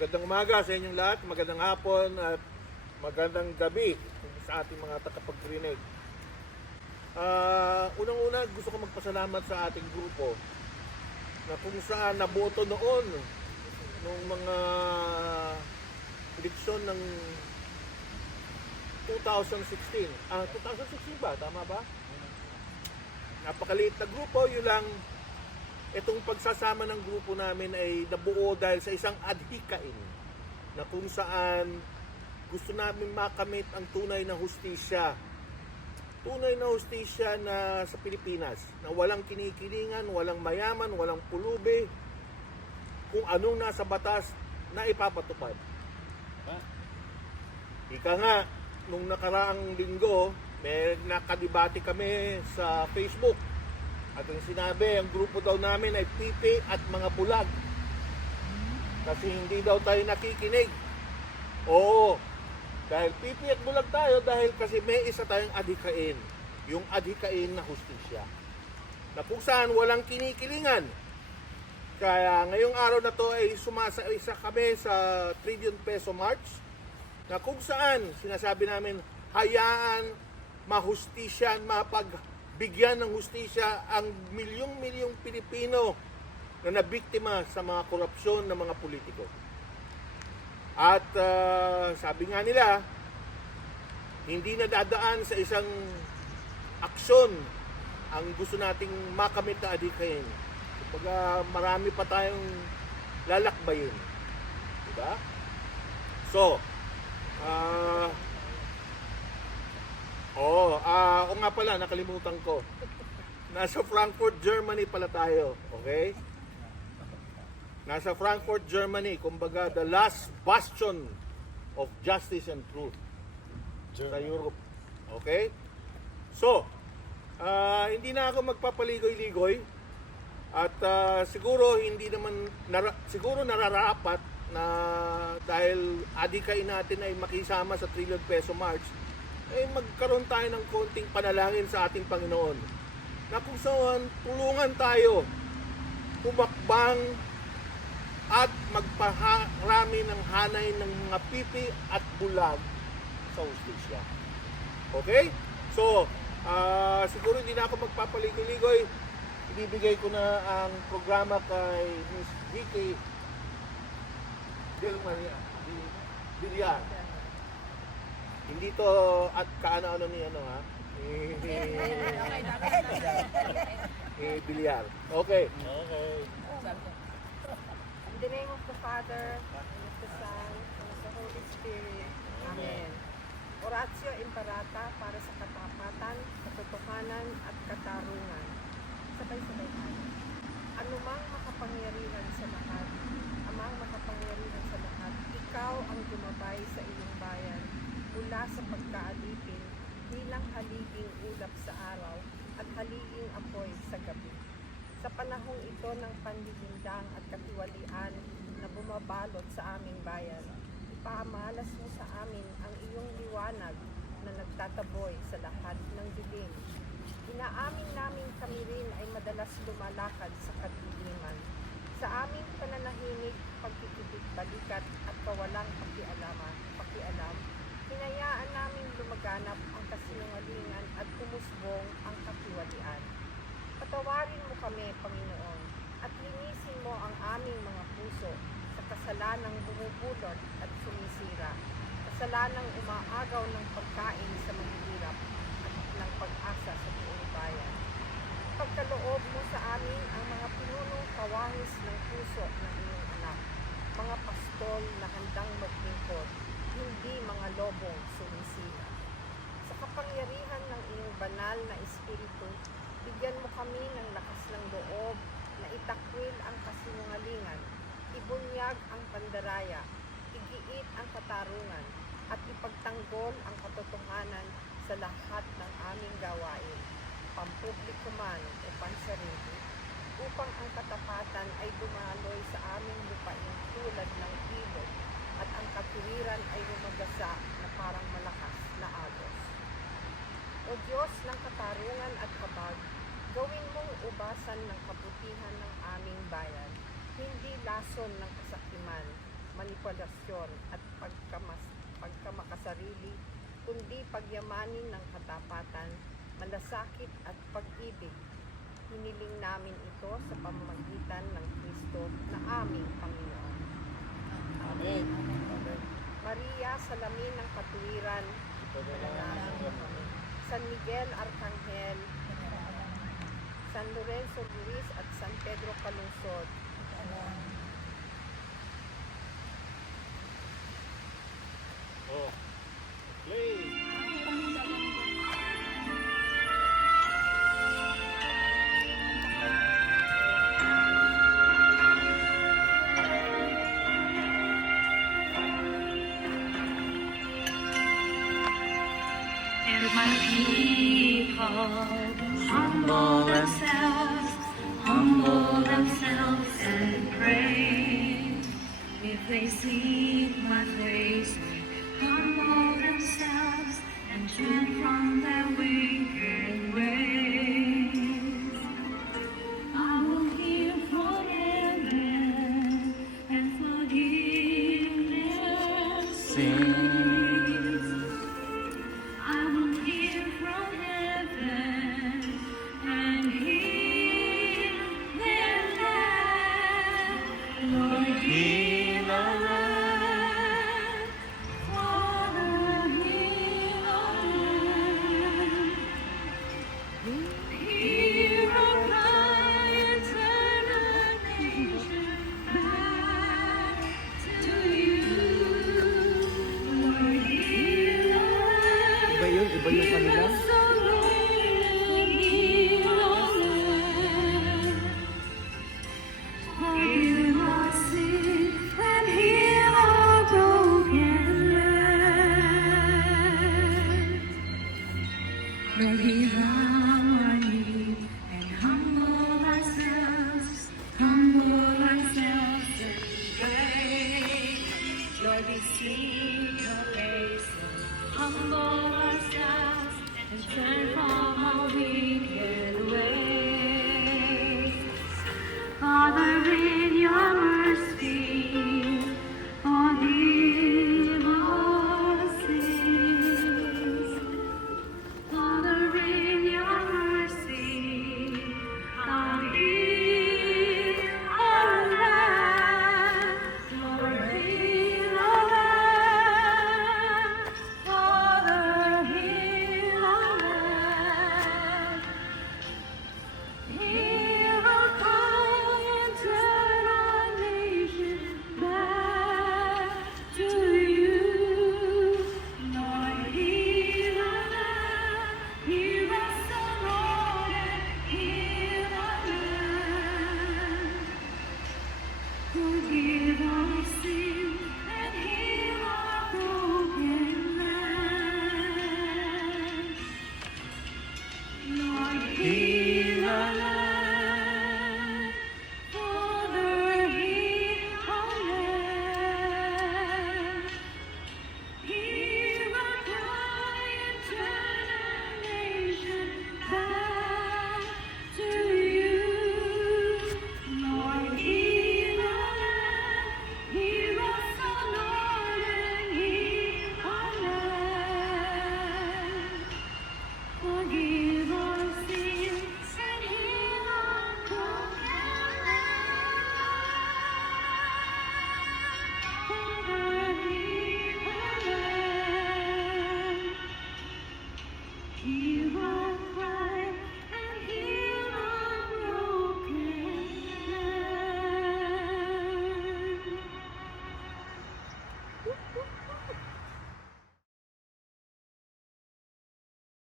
magandang umaga sa inyong lahat, magandang hapon at magandang gabi sa ating mga takapagrinig. Ah, unang-una gusto ko magpasalamat sa ating grupo na kung saan naboto noon nung mga eleksyon ng 2016. Ah, 2016 ba? Tama ba? Napakaliit na grupo, yun lang itong pagsasama ng grupo namin ay nabuo dahil sa isang adhikain na kung saan gusto namin makamit ang tunay na hustisya. Tunay na hustisya na sa Pilipinas na walang kinikilingan, walang mayaman, walang pulubi, kung anong nasa batas na ipapatupad. Ika nga, nung nakaraang linggo, may nakadibati kami sa Facebook. At ang sinabi, ang grupo daw namin ay pipi at mga bulag. Kasi hindi daw tayo nakikinig. Oo, dahil pipi at bulag tayo dahil kasi may isa tayong adhikain. Yung adhikain na hustisya. Na kung saan walang kinikilingan. Kaya ngayong araw na to ay sumasa isa kami sa Trillion Peso March na kung saan sinasabi namin hayaan mahustisyan, mapagbigyan ng hustisya ang milyong-milyong Pilipino na nabiktima sa mga korupsyon ng mga politiko. At ah, sabi nga nila, hindi na dadaan sa isang aksyon ang gusto nating makamit na adikain. Kumbaga marami pa tayong lalakbayin. Diba? So, ah Oo, ah, o nga pala, nakalimutan ko. Nasa Frankfurt, Germany pala tayo, okay? Nasa Frankfurt, Germany, kumbaga the last bastion of justice and truth sa Europe. Okay? So, ah, hindi na ako magpapaligoy-ligoy at ah, siguro hindi naman nara- siguro nararapat na dahil adikain natin ay makisama sa Trillion Peso March eh magkaroon tayo ng konting panalangin sa ating Panginoon na kung saan tulungan tayo pumakbang at magpaharami ng hanay ng mga pipi at bulag sa hustisya. Okay? So, ah, siguro hindi na ako magpapaligoy-ligoy. Ibibigay ko na ang programa kay Miss Vicky Del Maria Villar. Hindi to at kaano-ano ni ano ha? Ni, ni Villar. Okay. Okay. In the name of the Father, and of the Son, and of the Holy Spirit. Amen. Oratio Imperata para sa katapatan, katotohanan at katarungan. Sabay-sabay tayo. Anumang makapangyarihan sa lahat, amang makapangyarihan sa lahat, ikaw ang gumabay sa iyong bayan mula sa pagkaalipin bilang haliging ulap sa araw at haliging apoy sa gabi. Sa panahong ito ng panlilindang at katiwalian na bumabalot sa aming bayan, ipamalas mo sa amin ang iyong liwanag na nagtataboy sa lahat ng dilim. Inaamin namin kami rin ay madalas lumalakad sa kadiliman. Sa aming pananahimik, pagkikibig balikat at pakialaman, pakialam, hinayaan namin lumaganap ang kasinungalingan at kumusbong ang katiwalian. Patawarin mo kami, Panginoon, at linisin mo ang aming mga puso sa kasalanang bumubulot at sumisira, kasalanang umaagaw ng pagkain sa mahihirap at ng pag-asa sa buong bayan. Pagkaloob mo sa amin ang mga pinunong kawangis ng puso ng iyong anak, mga pastol na handang maglingkod, hindi mga lobong sumisira. Sa kapangyarihan ng iyong banal na espiritu, bigyan mo kami ng lakas ng loob na itakwil ang kasinungalingan, ibunyag ang pandaraya, igiit ang katarungan, at ipagtanggol ang katotohanan sa lahat ng aming gawain, pampubliko man o pansarili, upang ang katapatan ay dumaloy sa aming lupain tulad ng ilog at ang katuwiran ay lumagasa na parang malakas na agos. O Diyos ng katarungan at kabag, gawin mong ubasan ng kabutihan ng aming bayan, hindi lason ng kasakiman, manipulasyon at pagkamas, pagkamakasarili, kundi pagyamanin ng katapatan, malasakit at pag-ibig. Hiniling namin ito sa pamamagitan ng Kristo na aming Panginoon. Amen. Amen. Maria, salamin ng katuwiran, Panalangin. San Miguel Arcangel, San Lorenzo Luis at San Pedro Calungsod. Oh. And my people humble themselves, humble themselves and pray. If they seek my face, humble themselves and turn from their